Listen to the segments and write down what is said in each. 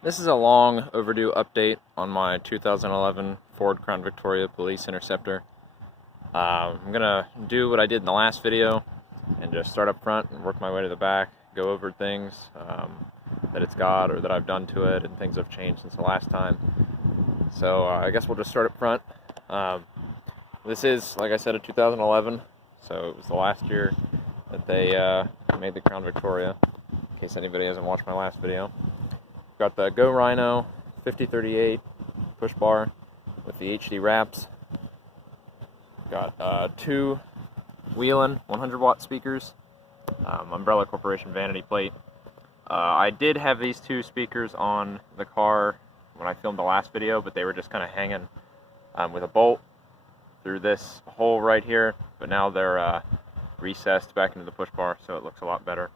This is a long overdue update on my 2011 Ford Crown Victoria Police Interceptor. I'm gonna do what I did in the last video and just start up front and work my way to the back, go over things that it's got or that I've done to it, and things have changed since the last time. So I guess we'll just start up front. This is, like I said, a 2011, so it was the last year that they made the Crown Victoria, in case anybody hasn't watched my last video. Got the Go Rhino 5038 push bar with the HD wraps. Got two Wheelin 100-watt speakers, Umbrella Corporation vanity plate. I did have these two speakers on the car when I filmed the last video, but they were just kind of hanging with a bolt through this hole right here, but now they're recessed back into the push bar, so it looks a lot better.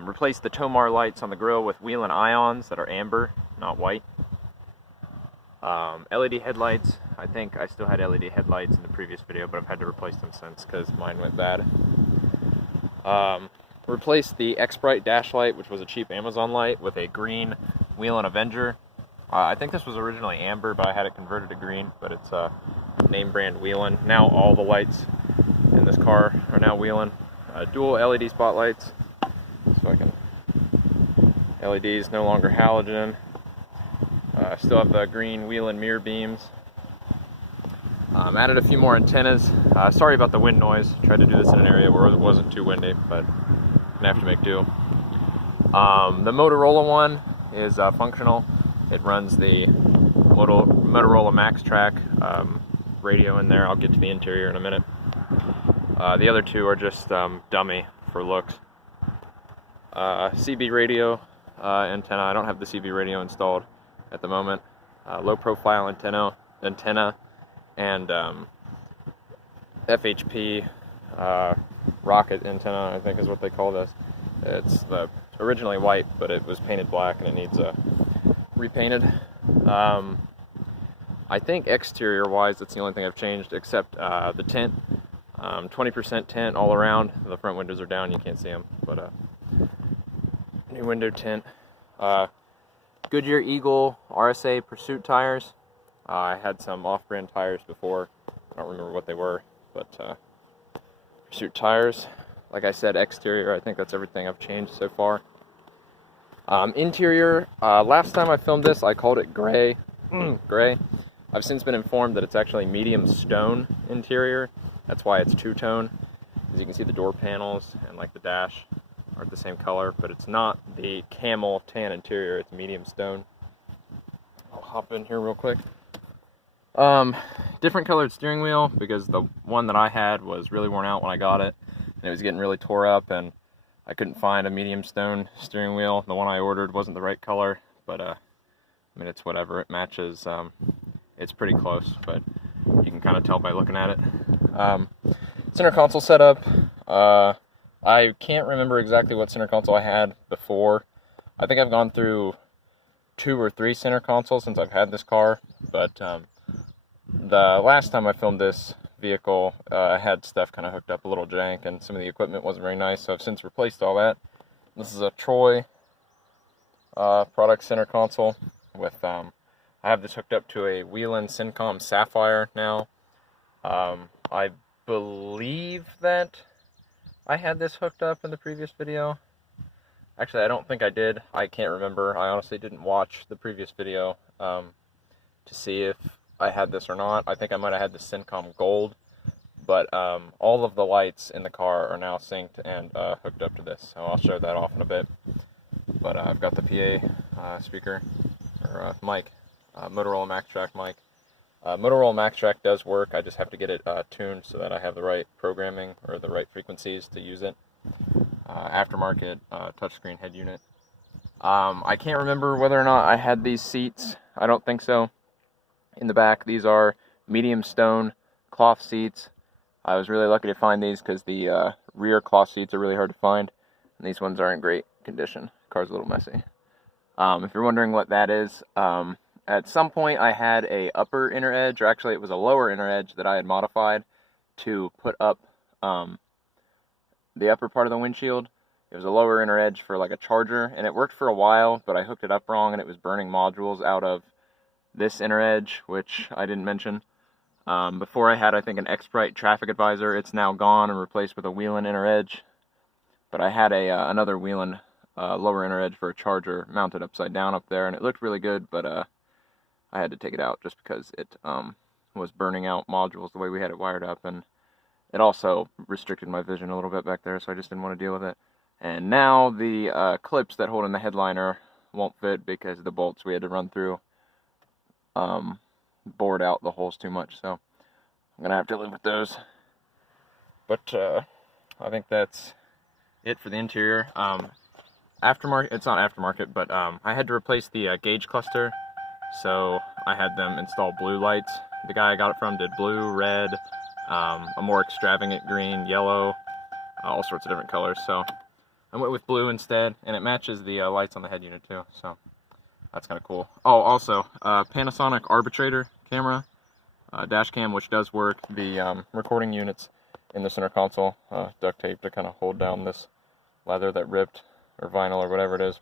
Replaced the Tomar lights on the grill with Wheelin ions that are amber, not white. LED headlights. I think I still had LED headlights in the previous video, but I've had to replace them since because mine went bad. Replaced the X-Brite dash light, which was a cheap Amazon light, with a green Wheelin Avenger. I think this was originally amber, but I had it converted to green, but it's a name brand Wheelin. Now all the lights in this car are now Wheelin. Dual LED spotlights. So I can, LEDs, no longer halogen. Still have the green Wheelin mirror beams. Added a few more antennas. Sorry about the wind noise. Tried to do this in an area where it wasn't too windy, but gonna have to make do. The Motorola one is functional. It runs the Motorola Max Track radio in there. I'll get to the interior in a minute. The other two are just dummy for looks. CB radio antenna. I don't have the CB radio installed at the moment. Low profile antenna and FHP rocket antenna, I think is what they call this. It's originally white, but it was painted black and it needs repainted. I think exterior wise that's the only thing I've changed, except the tint. 20% tint all around. The front windows are down, you can't see them, but new window tint. Goodyear Eagle RSA Pursuit tires. I had some off-brand tires before. I don't remember what they were, but Pursuit tires. Like I said, exterior, I think that's everything I've changed so far. Interior, last time I filmed this, I called it gray. Gray. I've since been informed that it's actually medium stone interior. That's why it's two-tone. As you can see, the door panels and like the dash are the same color, but it's not the camel tan interior, it's medium stone. I'll hop in here real quick. Different colored steering wheel, because the one that I had was really worn out when I got it, and it was getting really tore up, and I couldn't find a medium stone steering wheel. The one I ordered wasn't the right color, but I mean, it's whatever, it matches. It's pretty close, but you can kind of tell by looking at it. Center console setup. I can't remember exactly what center console I had before. I think I've gone through 2 or 3 center consoles since I've had this car, but the last time I filmed this vehicle, I had stuff kind of hooked up a little jank, and some of the equipment wasn't very nice, so I've since replaced all that. This is a Troy product center console with, I have this hooked up to a Wheelin Syncom Sapphire now. I believe that I had this hooked up in the previous video. Actually, I don't think I did. I can't remember. I honestly didn't watch the previous video to see if I had this or not. I think I might have had the Syncom Gold, but all of the lights in the car are now synced and hooked up to this, so I'll show that off in a bit. But I've got the PA speaker, or mic, Motorola Max Track mic. Motorola Max Track does work, I just have to get it tuned so that I have the right programming or the right frequencies to use it. Aftermarket touchscreen head unit. I can't remember whether or not I had these seats. I don't think so. In the back, these are medium stone cloth seats. I was really lucky to find these because the rear cloth seats are really hard to find, and these ones are in great condition. The car's a little messy. If you're wondering what that is, at some point I had a upper inner edge, or actually it was a lower inner edge that I had modified to put up the upper part of the windshield. It was a lower inner edge for like a charger, and it worked for a while, but I hooked it up wrong and it was burning modules out of this inner edge, which I didn't mention. Before I had, I think, an X-Brite traffic advisor. It's now gone and replaced with a Whelen inner edge. But I had another Whelen lower inner edge for a charger mounted upside down up there, and it looked really good, but I had to take it out just because it was burning out modules the way we had it wired up, and it also restricted my vision a little bit back there, so I just didn't want to deal with it. And now the clips that hold in the headliner won't fit because the bolts we had to run through bored out the holes too much, so I'm gonna have to live with those. But I think that's it for the interior. Aftermarket, it's not aftermarket, but I had to replace the gauge cluster, so I had them install blue lights. The guy I got it from did blue, red, a more extravagant green, yellow, all sorts of different colors, so I went with blue instead, and it matches the lights on the head unit too, so that's kind of cool. Oh, also, Panasonic Arbitrator camera, dash cam, which does work. The recording units in the center console, duct tape to kind of hold down this leather that ripped, or vinyl, or whatever it is.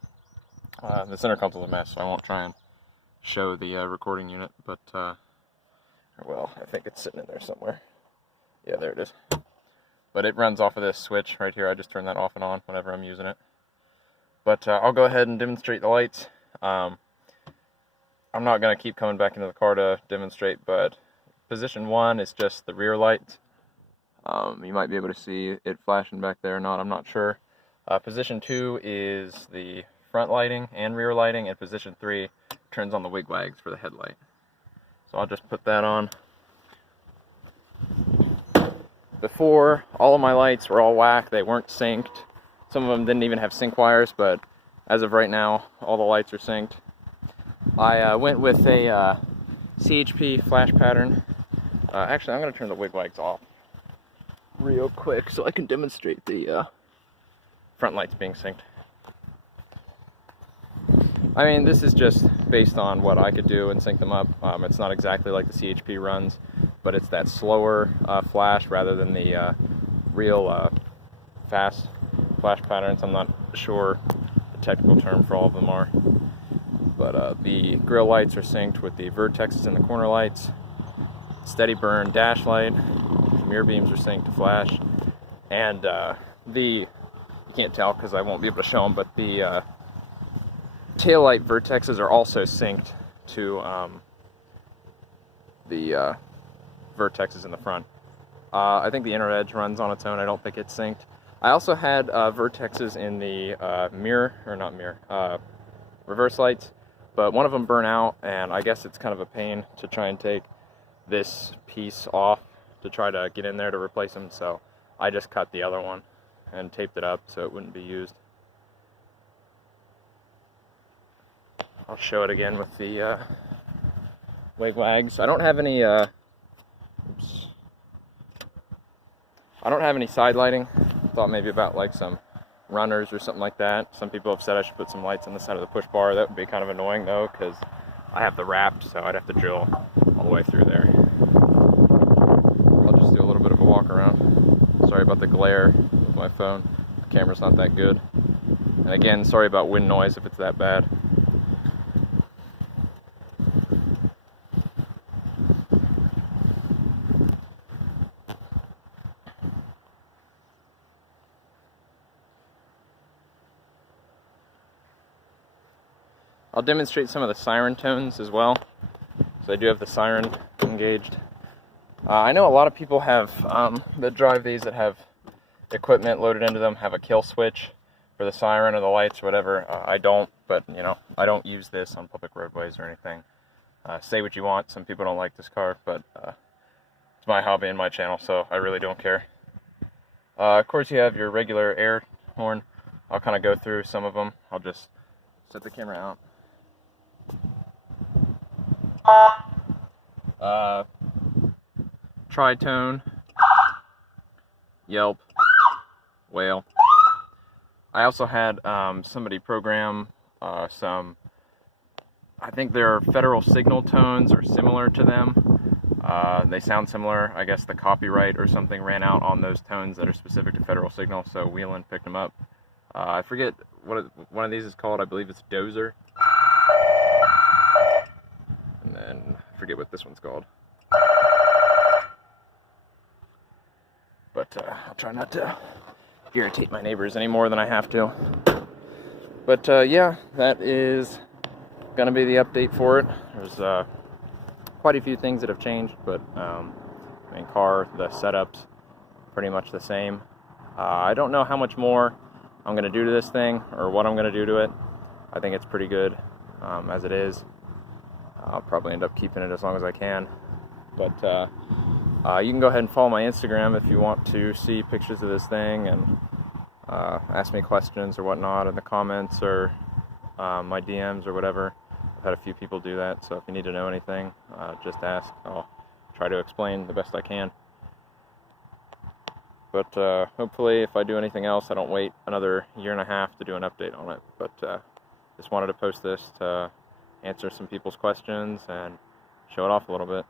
The center console's a mess, so I won't try and show the recording unit, but, well, I think it's sitting in there somewhere. Yeah, there it is. But it runs off of this switch right here. I just turn that off and on whenever I'm using it. But I'll go ahead and demonstrate the lights. I'm not going to keep coming back into the car to demonstrate, but position 1 is just the rear lights. You might be able to see it flashing back there or not, I'm not sure. Position 2 is the front lighting and rear lighting, and position 3 turns on the wigwags for the headlight. So I'll just put that on. Before, all of my lights were all whack, they weren't synced. Some of them didn't even have sync wires, but as of right now, all the lights are synced. I went with a CHP flash pattern. Actually, I'm going to turn the wigwags off real quick so I can demonstrate the front lights being synced. I mean, this is just based on what I could do and sync them up. It's not exactly like the CHP runs, but it's that slower flash rather than the real fast flash patterns. I'm not sure the technical term for all of them are. But the grill lights are synced with the vertexes in the corner lights. Steady burn dash light. Mirror beams are synced to flash. And you can't tell because I won't be able to show them, but the tail light vertexes are also synced to the vertexes in the front. I think the inner edge runs on its own. I don't think it's synced. I also had vertexes in the reverse lights, but one of them burnt out, and I guess it's kind of a pain to try and take this piece off to try to get in there to replace them, so I just cut the other one and taped it up so it wouldn't be used. I'll show it again with the wigwags. I don't have any I don't have any side lighting. Thought maybe about like some runners or something like that. Some people have said I should put some lights on the side of the push bar. That would be kind of annoying though, because I have the wrapped, so I'd have to drill all the way through there. I'll just do a little bit of a walk around. Sorry about the glare with my phone. The camera's not that good. And again, sorry about wind noise if it's that bad. I'll demonstrate some of the Siren tones as well. So I do have the Siren engaged. I know a lot of people have that drive these that have equipment loaded into them have a kill switch for the Siren or the lights or whatever. I don't, but you know, I don't use this on public roadways or anything. Say what you want. Some people don't like this car, but it's my hobby and my channel, so I really don't care. Of course, you have your regular air horn. I'll kind of go through some of them. I'll just set the camera out. Tritone, Yelp, Whale. I also had somebody program some, I think they're federal signal tones or similar to them. They sound similar. I guess the copyright or something ran out on those tones that are specific to federal signal, so Whelen picked them up. I forget what one of these is called. I believe it's Dozer. And then I forget what this one's called. But I'll try not to irritate my neighbors any more than I have to. But yeah, that is gonna be the update for it. There's quite a few things that have changed, but main car, the setup's pretty much the same. I don't know how much more I'm going to do to this thing or what I'm going to do to it. I think it's pretty good as it is. I'll probably end up keeping it as long as I can. But you can go ahead and follow my Instagram if you want to see pictures of this thing and ask me questions or whatnot in the comments or my DMs or whatever. I've had a few people do that, so if you need to know anything, just ask. I'll try to explain the best I can. But hopefully if I do anything else, I don't wait another year and a half to do an update on it. But just wanted to post this to answer some people's questions and show it off a little bit.